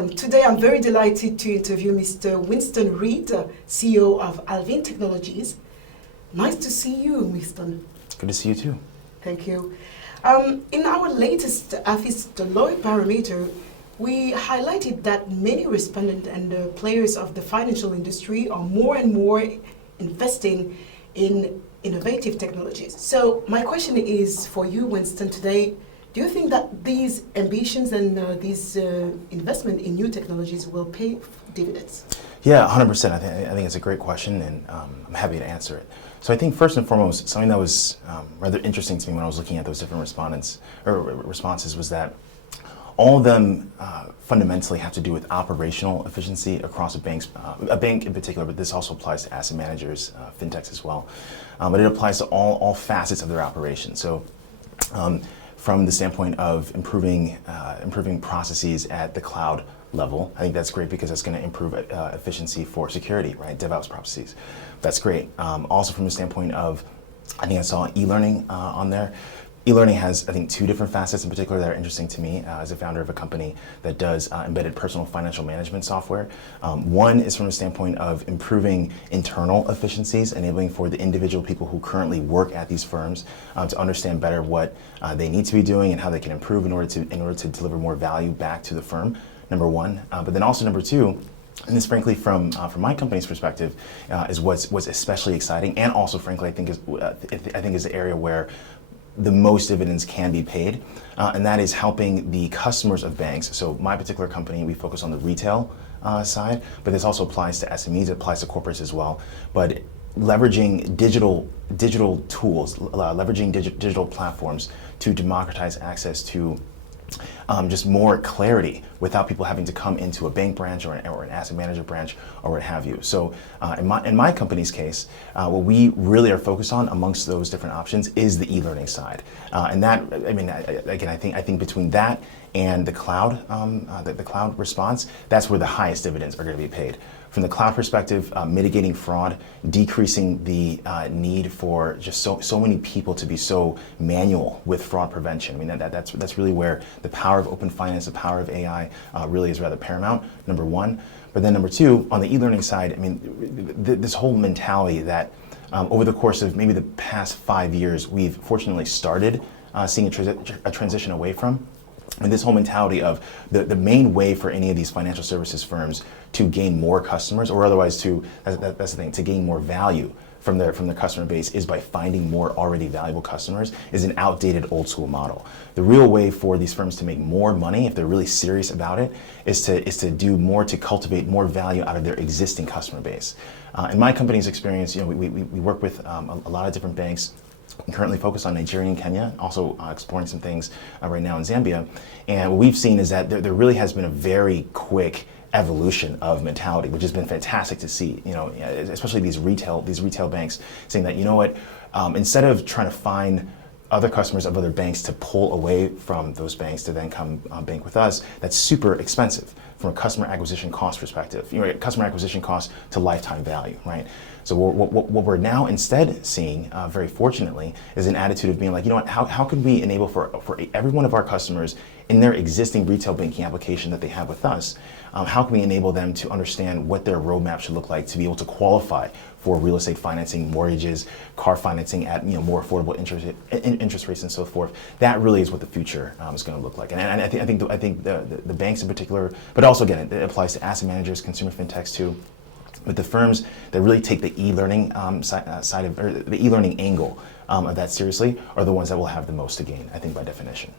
everyone. Today I'm very delighted to interview Mr. Winston Reid, CEO of Alvin Technologies. Nice to see you, Winston. Good to see you too. Thank you. In our latest AFIS Deloitte Barometer, we highlighted that many respondents and players of the financial industry are more and more investing in innovative technologies. So my question is for you, Winston, today. Do you think that these ambitions and these investment in new technologies will pay dividends? Yeah, 100%. I think it's a great question, and I'm happy to answer it. So I think first and foremost, something that was rather interesting to me when I was looking at those different responses was that all of them fundamentally have to do with operational efficiency across a bank in particular, but this also applies to asset managers, fintechs as well. But it applies to all facets of their operation. So from the standpoint of improving processes at the cloud level, I think that's great because that's going to improve efficiency for security, right? DevOps processes. That's great. Also from the standpoint of, I think I saw e-learning on there. E-learning has, I think, two different facets in particular that are interesting to me as a founder of a company that does embedded personal financial management software. One is from the standpoint of improving internal efficiencies, enabling for the individual people who currently work at these firms to understand better what they need to be doing and how they can improve in order to deliver more value back to the firm, number one. But then also number two, and this, frankly, from my company's perspective, is what's especially exciting, and also, frankly, I think is the area where the most dividends can be paid, and that is helping the customers of banks. So my particular company, we focus on the retail side, but this also applies to SMEs, it applies to corporates as well. But leveraging digital tools, leveraging digital platforms to democratize access to just more clarity without people having to come into a bank branch or an asset manager branch or what have you. So in my company's case, what we really are focused on amongst those different options is the e-learning side. And that, I mean, again, I think between that and the cloud, the cloud response, that's where the highest dividends are going to be paid. From the cloud perspective, mitigating fraud, decreasing the need for just so many people to be so manual with fraud prevention. I mean, that's really where the power of open finance, the power of AI really is rather paramount, number one. But then number two, on the e-learning side, I mean, this whole mentality that over the course of maybe the past 5 years, we've fortunately started seeing a transition away from. And this whole mentality of the main way for any of these financial services firms to gain more customers, or otherwise that's the thing, to gain more value from their customer base is by finding more already valuable customers, is an outdated old school model. The real way for these firms to make more money, if they're really serious about it, is to do more to cultivate more value out of their existing customer base. In my company's experience, you know, we work with a lot of different banks. I'm currently focused on Nigeria and Kenya, also exploring some things right now in Zambia. And what we've seen is that there really has been a very quick evolution of mentality, which has been fantastic to see. You know, especially these retail banks saying that, you know what, instead of trying to find other customers of other banks to pull away from those banks to then come bank with us, that's super expensive from a customer acquisition cost perspective. You know, customer acquisition cost to lifetime value, right? So what we're now instead seeing, very fortunately, is an attitude of being like, you know what, how could we enable for every one of our customers in their existing retail banking application that they have with us, how can we enable them to understand what their roadmap should look like to be able to qualify for real estate financing, mortgages, car financing at more affordable interest rates and so forth. That really is what the future is going to look like. And I think the banks in particular, but also again it applies to asset managers, consumer fintechs too. But the firms that really take the e-learning side of, or the e-learning angle of that seriously are the ones that will have the most to gain, I think, by definition.